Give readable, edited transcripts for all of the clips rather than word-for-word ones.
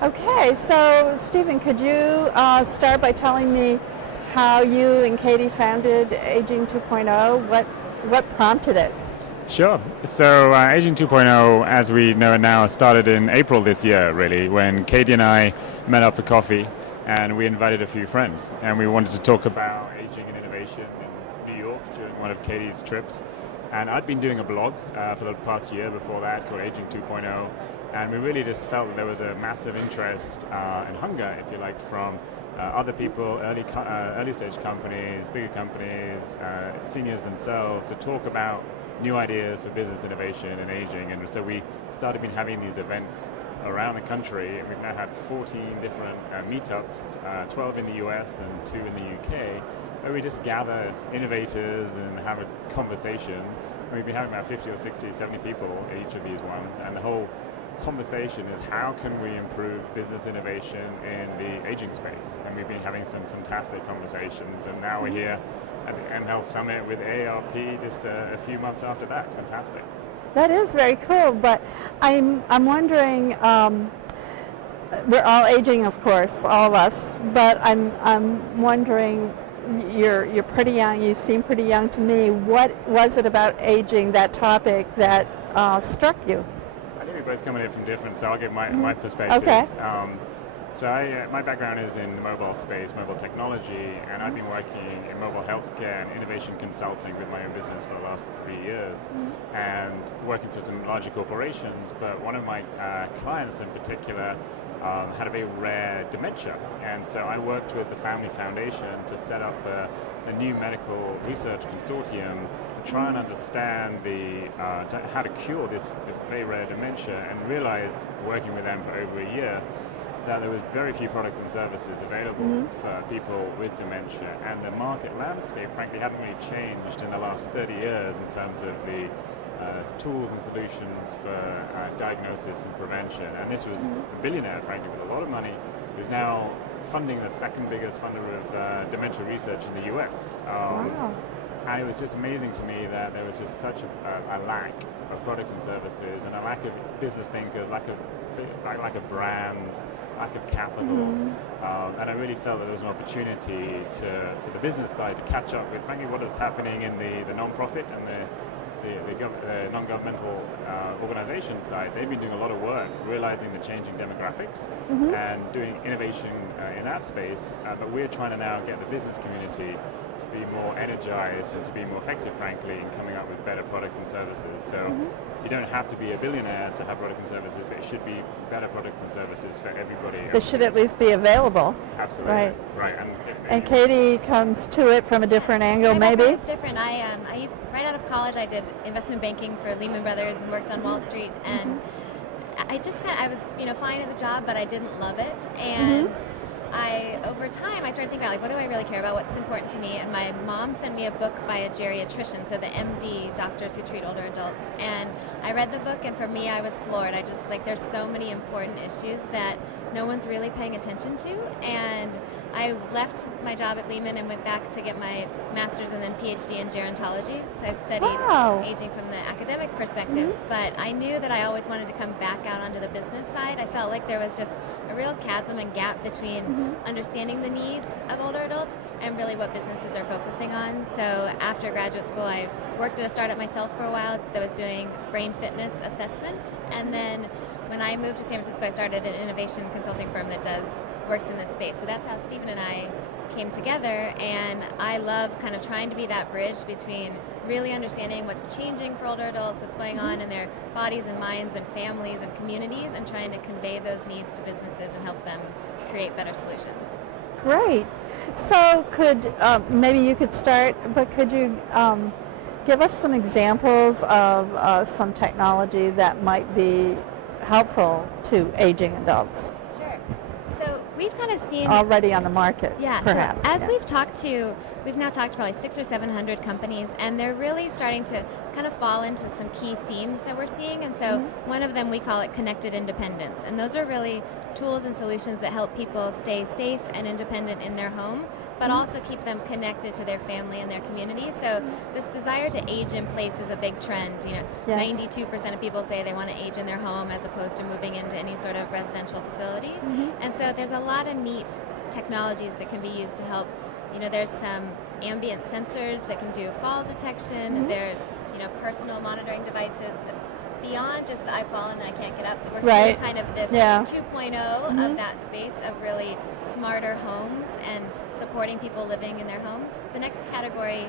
Okay, so Stephen, could you start by telling me how you and Katie founded Aging 2.0? What prompted it? Sure. So Aging 2.0, as we know it now, started in April this year, really, when Katie and I met up for coffee, and we invited a few friends, and we wanted to talk about aging and innovation in New York during one of Katie's trips. And I'd been doing a blog for the past year before that called Aging 2.0, and we really just felt that there was a massive interest and hunger, if you like, from other people, early stage companies, bigger companies, seniors themselves, to talk about new ideas for business innovation and aging. And so we started having these events around the country, and we've now had 14 different meetups, 12 in the US and 2 in the UK, where we just gather innovators and have a conversation. And we've been having about 50 or 60, 70 people at each of these ones, and the whole conversation is how can we improve business innovation in the aging space. And we've been having some fantastic conversations, and now we're here at the mHealth Summit with AARP just a few months after that. It's fantastic. That is very cool, but I'm wondering, we're all aging, of course, all of us, but I'm wondering, you're pretty young, you seem pretty young to me. What was it about aging, that topic, that struck you? I think we're both coming in from different, so I'll give my perspectives. Okay. So my background is in the mobile space, mobile technology, and I've been working in mobile healthcare and innovation consulting with my own business for the last 3 years, and working for some larger corporations. But one of my clients in particular had a very rare dementia, and so I worked with the Family Foundation to set up a new medical research consortium to try and understand how to cure this very rare dementia, and realized, working with them for over a year, that there was very few products and services available for people with dementia, and the market landscape, frankly, hadn't really changed in the last 30 years in terms of the tools and solutions for diagnosis and prevention. And this was a billionaire, frankly, with a lot of money, who's now funding the second biggest funder of dementia research in the US. Wow. And it was just amazing to me that there was just such a lack of products and services, and a lack of business thinkers, lack of brands, lack of capital. And I really felt that there was an opportunity for the business side to catch up with, frankly, what is happening in the non-profit and the non-governmental organization side. They've been doing a lot of work realizing the changing demographics and doing innovation in that space, but we're trying to now get the business community to be more energized and to be more effective, frankly, in coming up with better products and services. So you don't have to be a billionaire to have products and services, but it should be better products and services for everybody. They should at least be available. Absolutely. Right. And Katie comes to it from a different angle, maybe? It's different. Right out of college, I did investment banking for Lehman Brothers and worked on Wall Street, and I was fine at the job, but I didn't love it. And over time, I started thinking about, what do I really care about? What's important to me? And my mom sent me a book by a geriatrician, so the MD, doctors who treat older adults. And I read the book, and for me, I was floored. I just, there's so many important issues that no one's really paying attention to. And I left my job at Lehman and went back to get my master's and then PhD in gerontology. So I've studied aging from the academic perspective, but I knew that I always wanted to come back out onto the business side. I felt like there was just a real chasm and gap between understanding the needs of older adults and really what businesses are focusing on. So after graduate school, I worked at a startup myself for a while that was doing brain fitness assessment, and then when I moved to San Francisco, I started an innovation consulting firm that works in this space. So that's how Stephen and I came together, and I love kind of trying to be that bridge between really understanding what's changing for older adults, what's going on in their bodies and minds and families and communities, and trying to convey those needs to businesses and help them create better solutions. Great. So maybe you could start, but could you give us some examples of some technology that might be helpful to aging adults? Sure. So we've kind of seen already on the market, perhaps. So we've now talked to probably 600 or 700 companies, and they're really starting to kind of fall into some key themes that we're seeing. And so one of them, we call it connected independence. And those are really tools and solutions that help people stay safe and independent in their home, but also keep them connected to their family and their community. So this desire to age in place is a big trend. Yes. 92% of people say they want to age in their home as opposed to moving into any sort of residential facility. And so there's a lot of neat technologies that can be used to help. There's some ambient sensors that can do fall detection. There's personal monitoring devices that beyond just the I've fallen and I can't get up. We're seeing kind of this 2.0 of that space of really smarter homes and supporting people living in their homes. The next category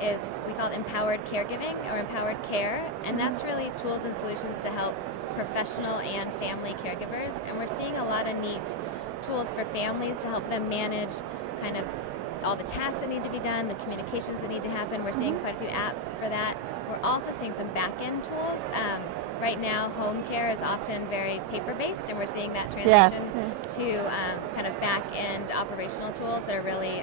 is, we call it empowered caregiving or empowered care, and that's really tools and solutions to help professional and family caregivers. And we're seeing a lot of neat tools for families to help them manage kind of all the tasks that need to be done, the communications that need to happen. We're seeing quite a few apps for that. We're also seeing some back-end tools. Right now, home care is often very paper-based, and we're seeing that transition to kind of back-end operational tools that are really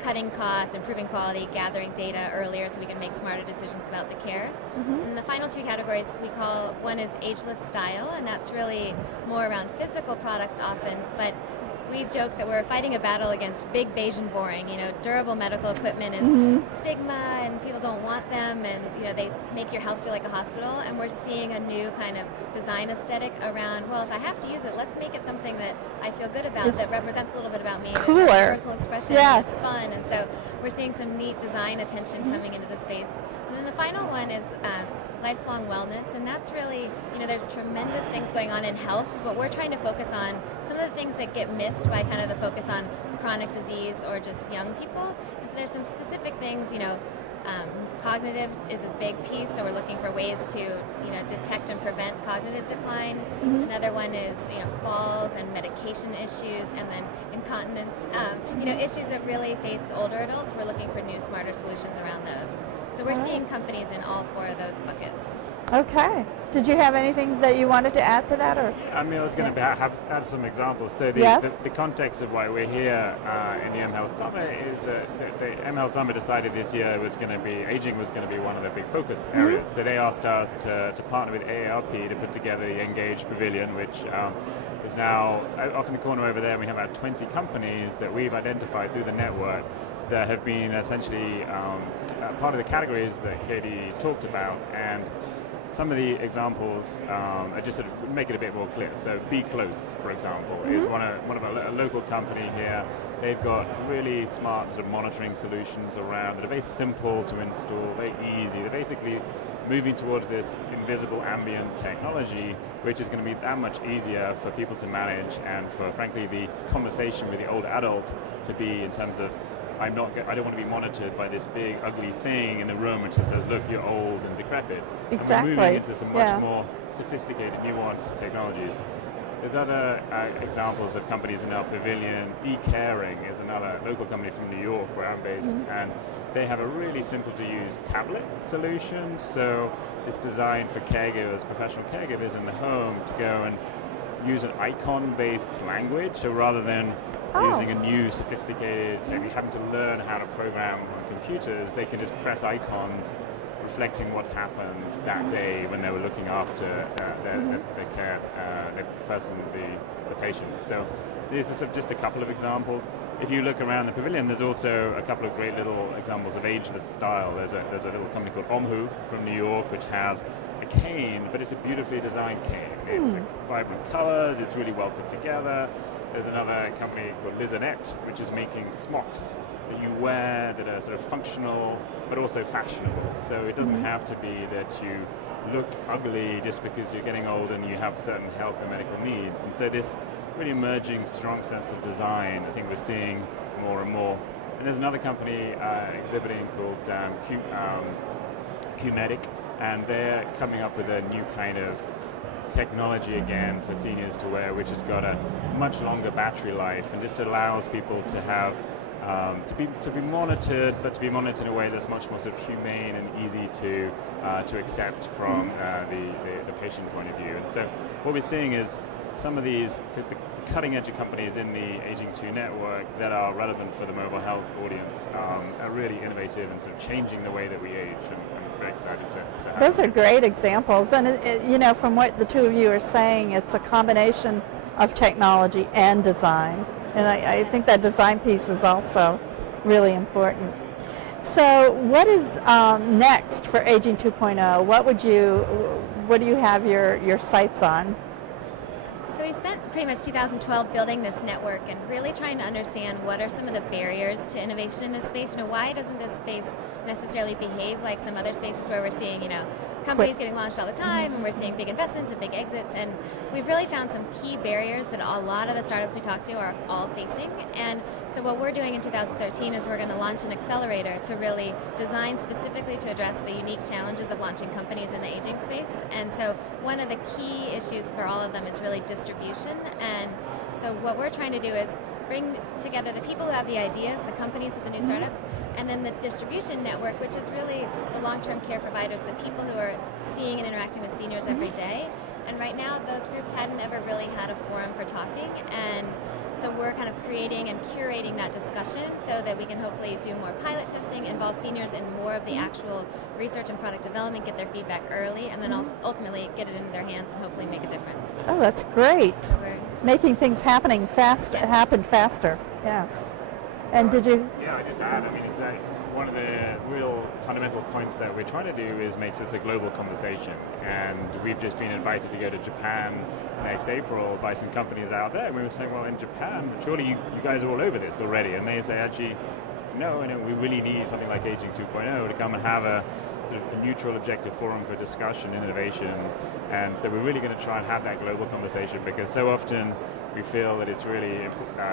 cutting costs, improving quality, gathering data earlier so we can make smarter decisions about the care. And the final two categories we call, one is ageless style, and that's really more around physical products often, but we joke that we're fighting a battle against big, beige, and boring. Durable medical equipment is stigma, and people don't want them, and they make your house feel like a hospital. And we're seeing a new kind of design aesthetic around, well, if I have to use it, let's make it something that I feel good about, that represents a little bit about me, cooler, personal expression, it's fun. And so we're seeing some neat design attention coming into the space. And then the final one is lifelong wellness, and that's really, there's tremendous things going on in health, but we're trying to focus on some of the things that get missed by kind of the focus on chronic disease or just young people. And so there's some specific things, cognitive is a big piece, so we're looking for ways to, detect and prevent cognitive decline. Another one is, falls and medication issues, and then incontinence, issues that really face older adults. We're looking for new, smarter solutions around those. So we're seeing companies in all four of those buckets. Okay. Did you have anything that you wanted to add to that? Or? I was going to add some examples. So the context of why we're here in the mHealth Summit is that the mHealth Summit decided this year aging was going to be one of the big focus areas. So they asked us to partner with AARP to put together the Engage Pavilion, which is now off in the corner over there. We have about 20 companies that we've identified through the network that have been essentially part of the categories that Katie talked about. And some of the examples are just sort of make it a bit more clear. So Be Close, for example, is one of a local company here. They've got really smart sort of monitoring solutions around that are very simple to install, very easy. They're basically moving towards this invisible ambient technology, which is going to be that much easier for people to manage, and for, frankly, the conversation with the old adult to be in terms of, I don't want to be monitored by this big ugly thing in the room which just says, look, you're old and decrepit. Exactly. And we're moving into some much more sophisticated, nuanced technologies. There's other examples of companies in our pavilion. eCaring is another local company from New York, where I'm based, and they have a really simple to use tablet solution. So it's designed for caregivers, professional caregivers in the home, to go and use an icon-based language. So rather than using a new sophisticated, having to learn how to program on computers, they can just press icons reflecting what's happened that day when they were looking after the person, the patient. So these are just a couple of examples. If you look around the pavilion, there's also a couple of great little examples of ageless style. There's a little company called Omhu from New York, which has a cane, but it's a beautifully designed cane. It's vibrant colors, it's really well put together. There's another company called Lizanette, which is making smocks that you wear that are sort of functional but also fashionable. So it doesn't have to be that you look ugly just because you're getting old and you have certain health and medical needs. And so this really emerging strong sense of design, I think we're seeing more and more. And there's another company exhibiting called Qmedic, and they're coming up with a new kind of technology again for seniors to wear, which has got a much longer battery life and just allows people to have to be monitored, but to be monitored in a way that's much more sort of humane and easy to accept from the patient point of view. And so what we're seeing is some of these the cutting edge companies in the Aging 2 network that are relevant for the mobile health audience are really innovative and sort of changing the way that we age, and I'm very excited to have. Those are great examples, and from what the two of you are saying, it's a combination of technology and design. And I think that design piece is also really important. So what is next for Aging 2.0? What do you have your sights on? So we spent pretty much 2012 building this network and really trying to understand what are some of the barriers to innovation in this space. Why doesn't this space necessarily behave like some other spaces where we're seeing, companies getting launched all the time, and we're seeing big investments and big exits. And we've really found some key barriers that a lot of the startups we talk to are all facing. And so what we're doing in 2013 is we're going to launch an accelerator to really design specifically to address the unique challenges of launching companies in the aging space. And so one of the key issues for all of them is really distribution. And so what we're trying to do is bring together the people who have the ideas, the companies with the new startups, and then the distribution network, which is really the long-term care providers, the people who are seeing and interacting with seniors every day. And right now, those groups hadn't ever really had a forum for talking, and so we're kind of creating and curating that discussion so that we can hopefully do more pilot testing, involve seniors in more of the actual research and product development, get their feedback early, and then ultimately get it into their hands and hopefully make a difference. Oh, that's great. So making things happen faster. Yeah. And did you? Yeah, I just add. It's one of the real fundamental points that we're trying to do is make this a global conversation. And we've just been invited to go to Japan next April by some companies out there. And we were saying, well, in Japan, surely you guys are all over this already. And they say, actually, no, we really need something like Aging 2.0 to come and have a sort of a neutral, objective forum for discussion and innovation. And so we're really going to try and have that global conversation, because so often we feel that it's really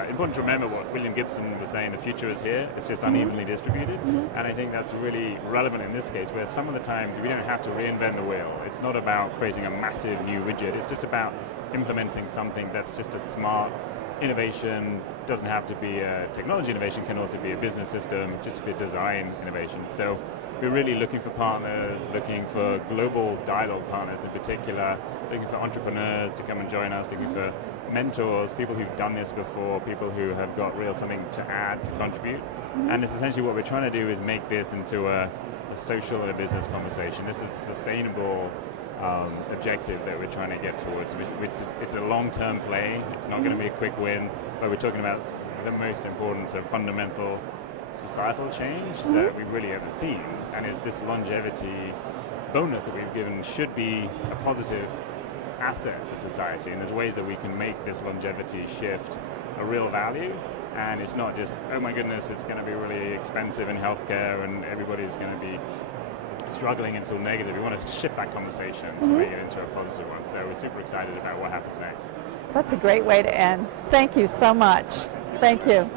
important to remember what William Gibson was saying: the future is here, it's just unevenly distributed. And I think that's really relevant in this case, where some of the times we don't have to reinvent the wheel. It's not about creating a massive new widget, it's just about implementing something that's just a smart innovation. Doesn't have to be a technology innovation, can also be a business system, just be a design innovation. So we're really looking for partners, looking for global dialogue partners in particular, looking for entrepreneurs to come and join us, looking for mentors, people who've done this before, people who have got real something to add, to contribute. And it's essentially what we're trying to do is make this into a social and a business conversation. This is a sustainable objective that we're trying to get towards, which is, it's a long-term play. It's not going to be a quick win, but we're talking about the most important sort of fundamental societal change that we've really ever seen. And it's this longevity bonus that we've given should be a positive asset to society, and there's ways that we can make this longevity shift a real value. And it's not just, oh my goodness, it's going to be really expensive in healthcare and everybody's going to be struggling, it's all negative. We want to shift that conversation to make it into a positive one. So we're super excited about what happens next. That's a great way to end. Thank you so much. Thank you.